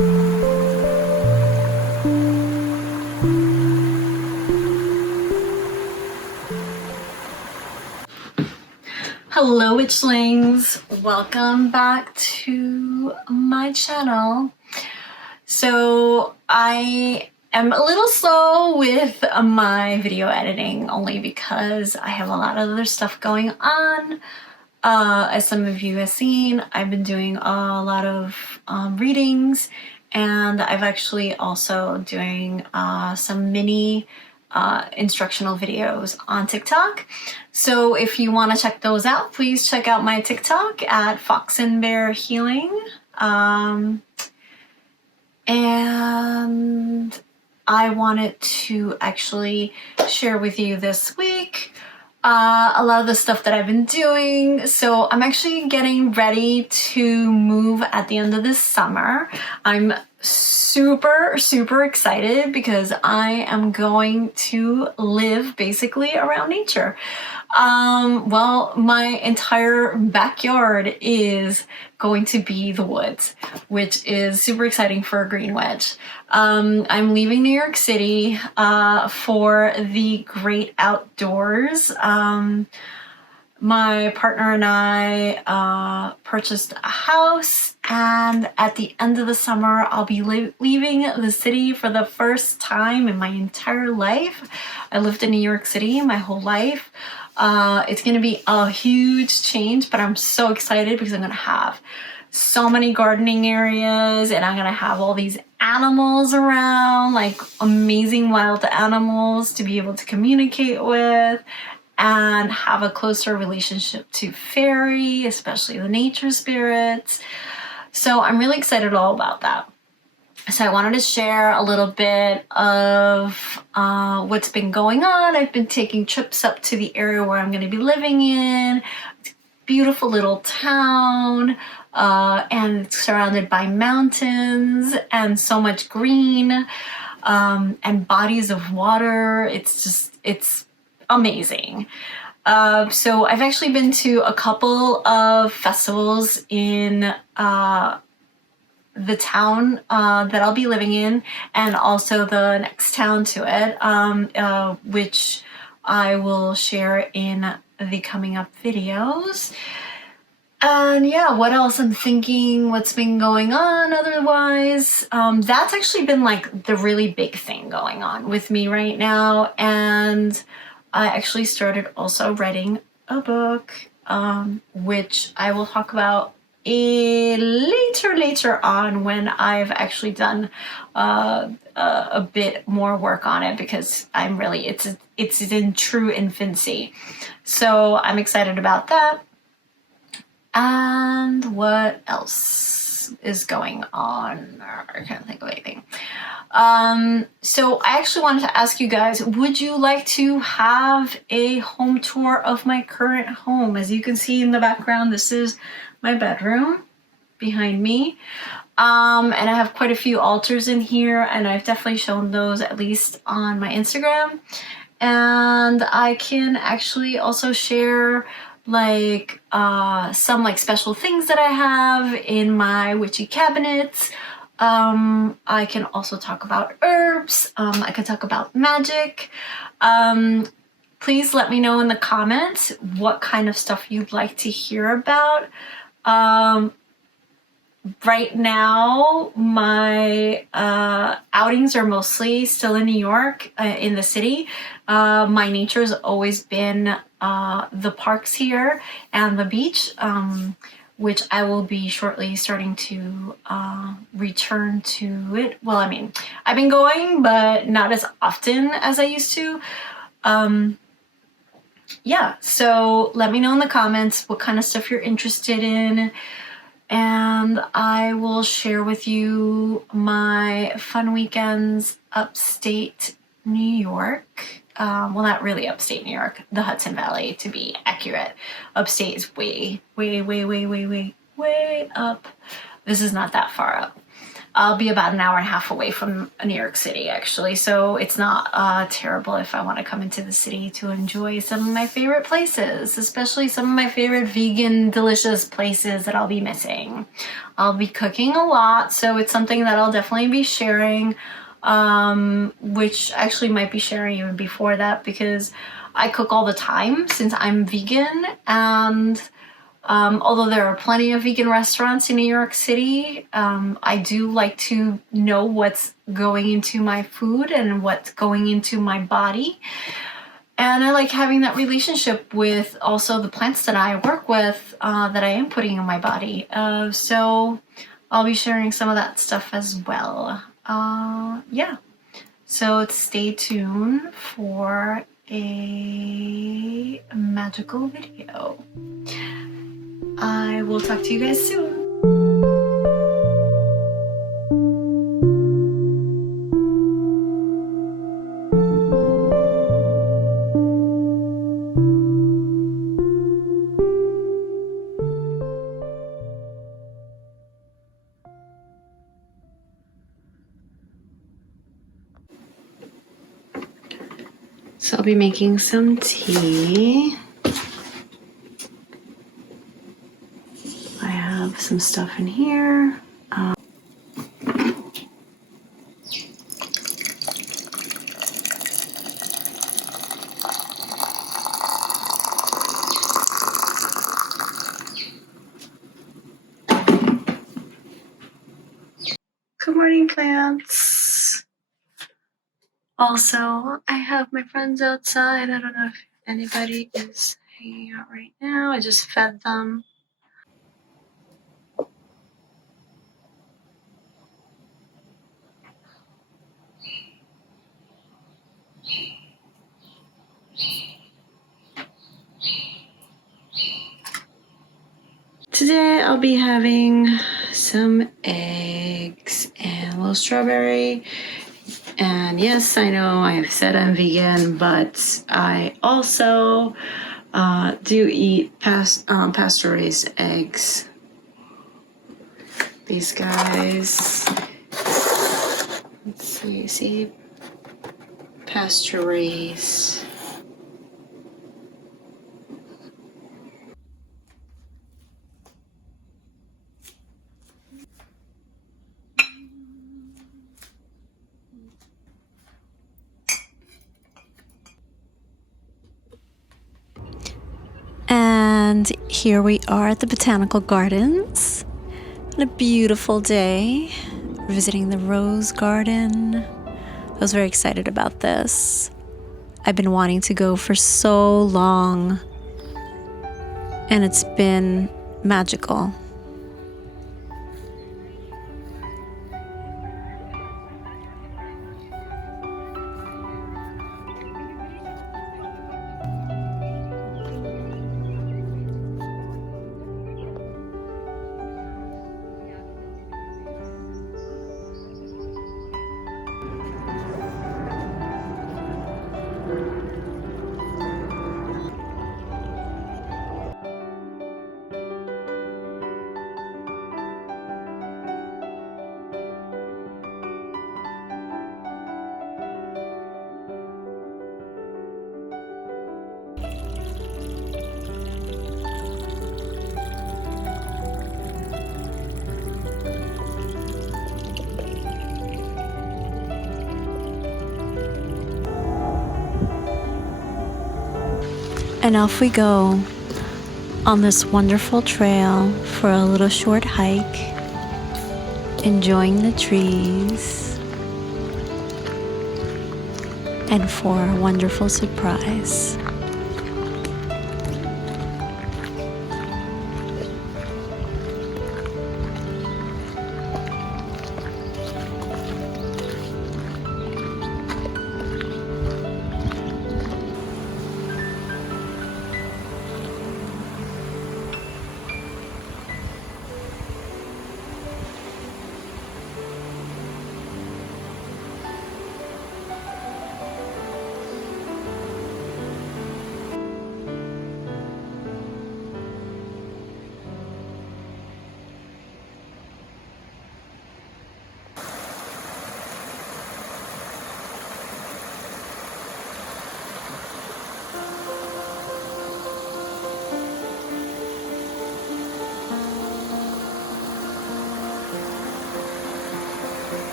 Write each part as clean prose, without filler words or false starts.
Hello Witchlings, welcome back to my channel. So I am a little slow with my video editing only because I have a lot of other stuff going on. As some of you have seen, I've been doing a lot of readings, and I've actually also doing some mini instructional videos on TikTok. So if you want to check those out, please check out my TikTok at Fox and Bear Healing. And I wanted to actually share with you this week a lot of the stuff that I've been doing. So I'm actually getting ready to move at the end of this summer. I'm super excited because I am going to live basically around nature. Well, my entire backyard is going to be the woods, which is super exciting for Greenwitch. I'm leaving New York City for the great outdoors. My partner and I purchased a house, and at the end of the summer I'll be leaving the city for the first time in my entire life. I lived in New York City my whole life. It's going to be a huge change, but I'm so excited because I'm going to have so many gardening areas, and I'm going to have all these animals around, like amazing wild animals to be able to communicate with and have a closer relationship to fairy, especially the nature spirits. So I'm really excited all about that. So I wanted to share a little bit of what's been going on. I've been taking trips up to the area where I'm going to be living in. It's a beautiful little town, and it's surrounded by mountains and so much green, and bodies of water. It's amazing. So I've actually been to a couple of festivals in the town that I'll be living in, and also the next town to it, which I will share in the coming up videos. And yeah, what else I'm thinking, what's been going on otherwise? That's actually been like the really big thing going on with me right now. And I actually started also writing a book, which I will talk about later on when I've actually done a bit more work on it, because I'm really, it's in true infancy. So I'm excited about that. And what else is going on? I can't think of anything. So I actually wanted to ask you guys, would you like to have a home tour of my current home? As you can see in the background, this is my bedroom behind me. And I have quite a few altars in here, and I've definitely shown those at least on my Instagram. And I can actually also share like some like special things that I have in my witchy cabinets. I can also talk about herbs. I can talk about magic. Please let me know in the comments what kind of stuff you'd like to hear about. Right now, my outings are mostly still in New York, in the city. My nature has always been the parks here and the beach, which I will be shortly starting to return to it. Well, I mean, I've been going, but not as often as I used to. Yeah, so let me know in the comments what kind of stuff you're interested in, and I will share with you my fun weekends upstate New York. Well, not really upstate New York, the Hudson Valley to be accurate. Upstate is way up. This is not that far up. I'll be about an hour and a half away from New York City, actually. So it's not terrible if I want to come into the city to enjoy some of my favorite places, especially some of my favorite vegan, delicious places that I'll be missing. I'll be cooking a lot, so it's something that I'll definitely be sharing, which actually might be sharing even before that, because I cook all the time since I'm vegan. And although there are plenty of vegan restaurants in New York City, I do like to know what's going into my food and what's going into my body. And I like having that relationship with also the plants that I work with, that I am putting in my body. So I'll be sharing some of that stuff as well. Yeah. So stay tuned for a magical video. I will talk to you guys soon. So I'll be making some tea. I have some stuff in here. Good morning, plants. Also, I have my friends outside. I don't know if anybody is hanging out right now. I just fed them. Today I'll be having some eggs and a little strawberry. And yes, I know I've said I'm vegan, but I also do eat pasture-raised eggs. These guys, let's see, pasture-raised. And here we are at the Botanical Gardens on a beautiful day, visiting the Rose Garden. I was very excited about this. I've been wanting to go for so long, and it's been magical. And off we go on this wonderful trail for a little short hike, enjoying the trees, and for a wonderful surprise.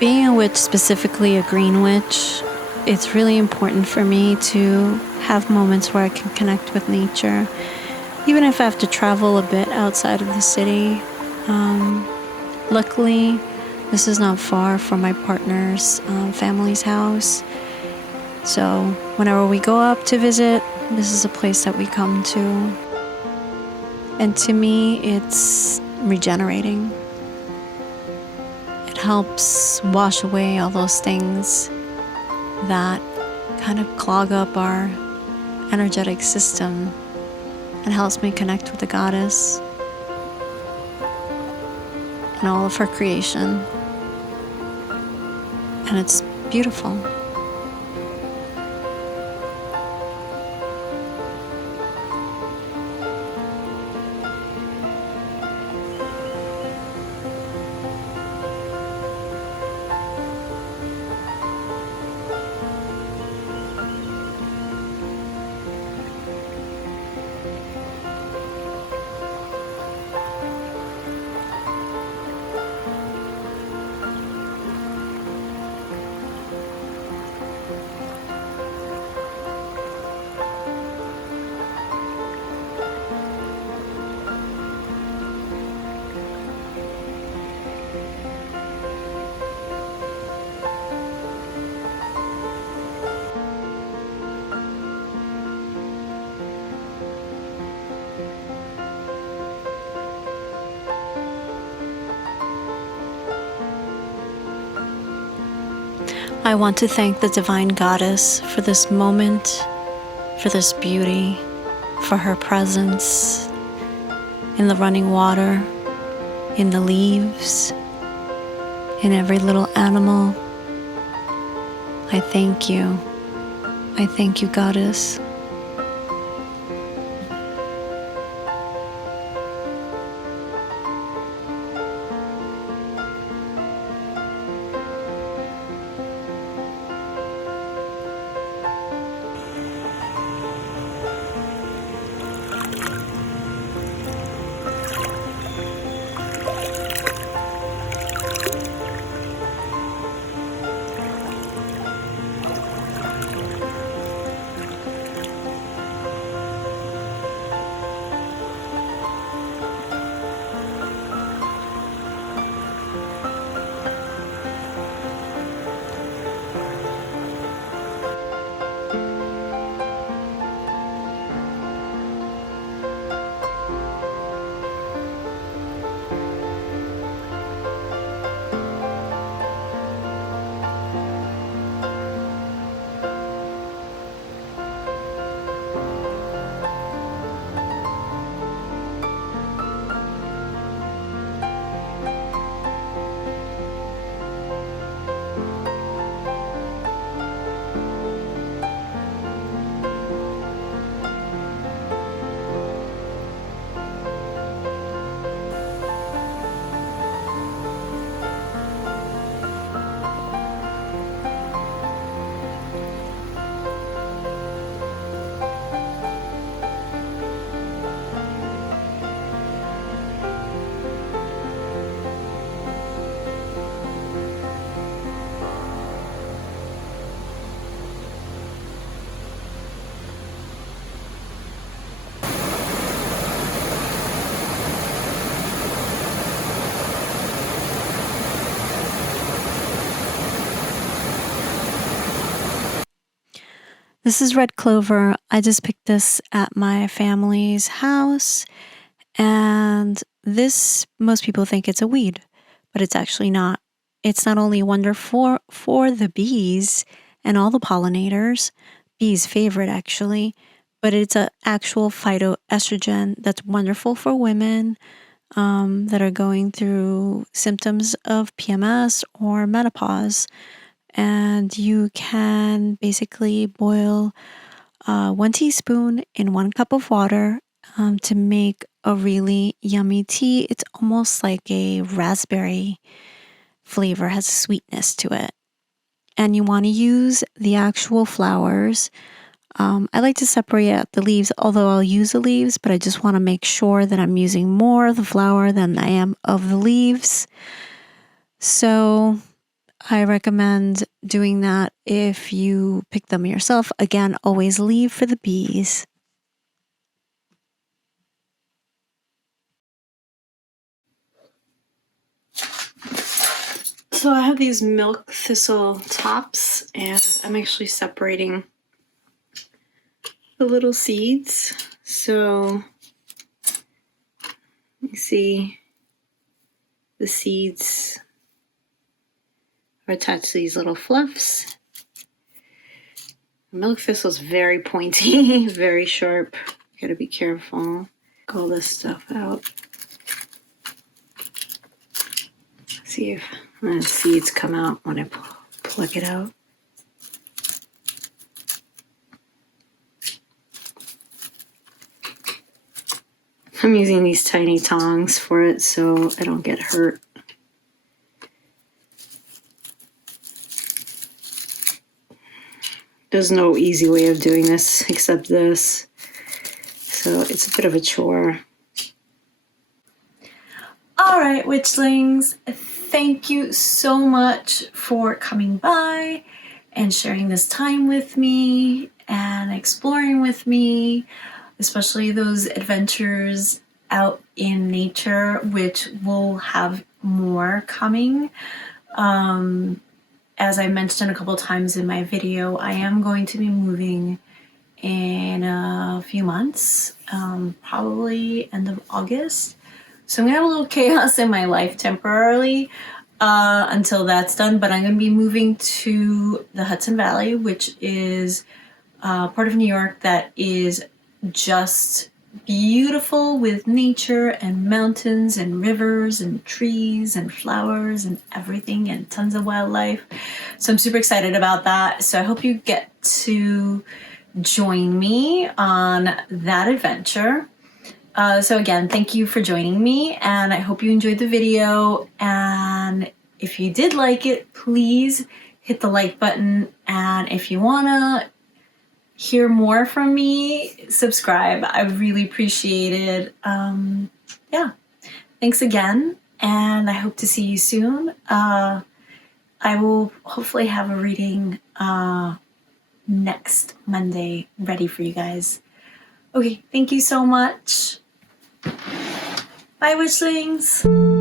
Being a witch, specifically a Greenwitch, it's really important for me to have moments where I can connect with nature, even if I have to travel a bit outside of the city. Luckily, this is not far from my partner's family's house. So whenever we go up to visit, this is a place that we come to. And to me, it's regenerating. It helps wash away all those things that kind of clog up our energetic system and helps me connect with the goddess and all of her creation. And it's beautiful. I want to thank the Divine Goddess for this moment, for this beauty, for her presence in the running water, in the leaves, in every little animal. I thank you. I thank you, Goddess. This is red clover. I just picked this at my family's house, and this, most people think it's a weed, but it's actually not. It's not only wonderful for the bees and all the pollinators, bees' favorite actually, but it's an actual phytoestrogen that's wonderful for women that are going through symptoms of PMS or menopause. And you can basically boil 1 teaspoon in 1 cup of water to make a really yummy tea. It's almost like a raspberry flavor, has a sweetness to it. And you want to use the actual flowers. I like to separate out the leaves, although I'll use the leaves, but I just want to make sure that I'm using more of the flower than I am of the leaves. So I recommend doing that if you pick them yourself. Again, always leave for the bees. So I have these milk thistle tops, and I'm actually separating the little seeds. So you see the seeds are attached to these little fluffs. Milk thistle is very pointy, very sharp. Gotta be careful. Pull this stuff out. See if the seeds come out when I pluck it out. I'm using these tiny tongs for it so I don't get hurt. There's no easy way of doing this except this. So it's a bit of a chore. All right, witchlings, thank you so much for coming by and sharing this time with me and exploring with me, especially those adventures out in nature, which will have more coming. As I mentioned a couple times in my video, I am going to be moving in a few months, probably end of August. So I'm gonna have a little chaos in my life temporarily until that's done, but I'm gonna be moving to the Hudson Valley, which is part of New York that is just beautiful with nature and mountains and rivers and trees and flowers and everything and tons of wildlife. So I'm super excited about that. So I hope you get to join me on that adventure. So again, thank you for joining me, and I hope you enjoyed the video. And if you did like it, please hit the like button. And if you wanna hear more from me, subscribe. I really appreciate it. Yeah, thanks again, and I hope to see you soon. I will hopefully have a reading next Monday ready for you guys. Okay, thank you so much. Bye, witchlings.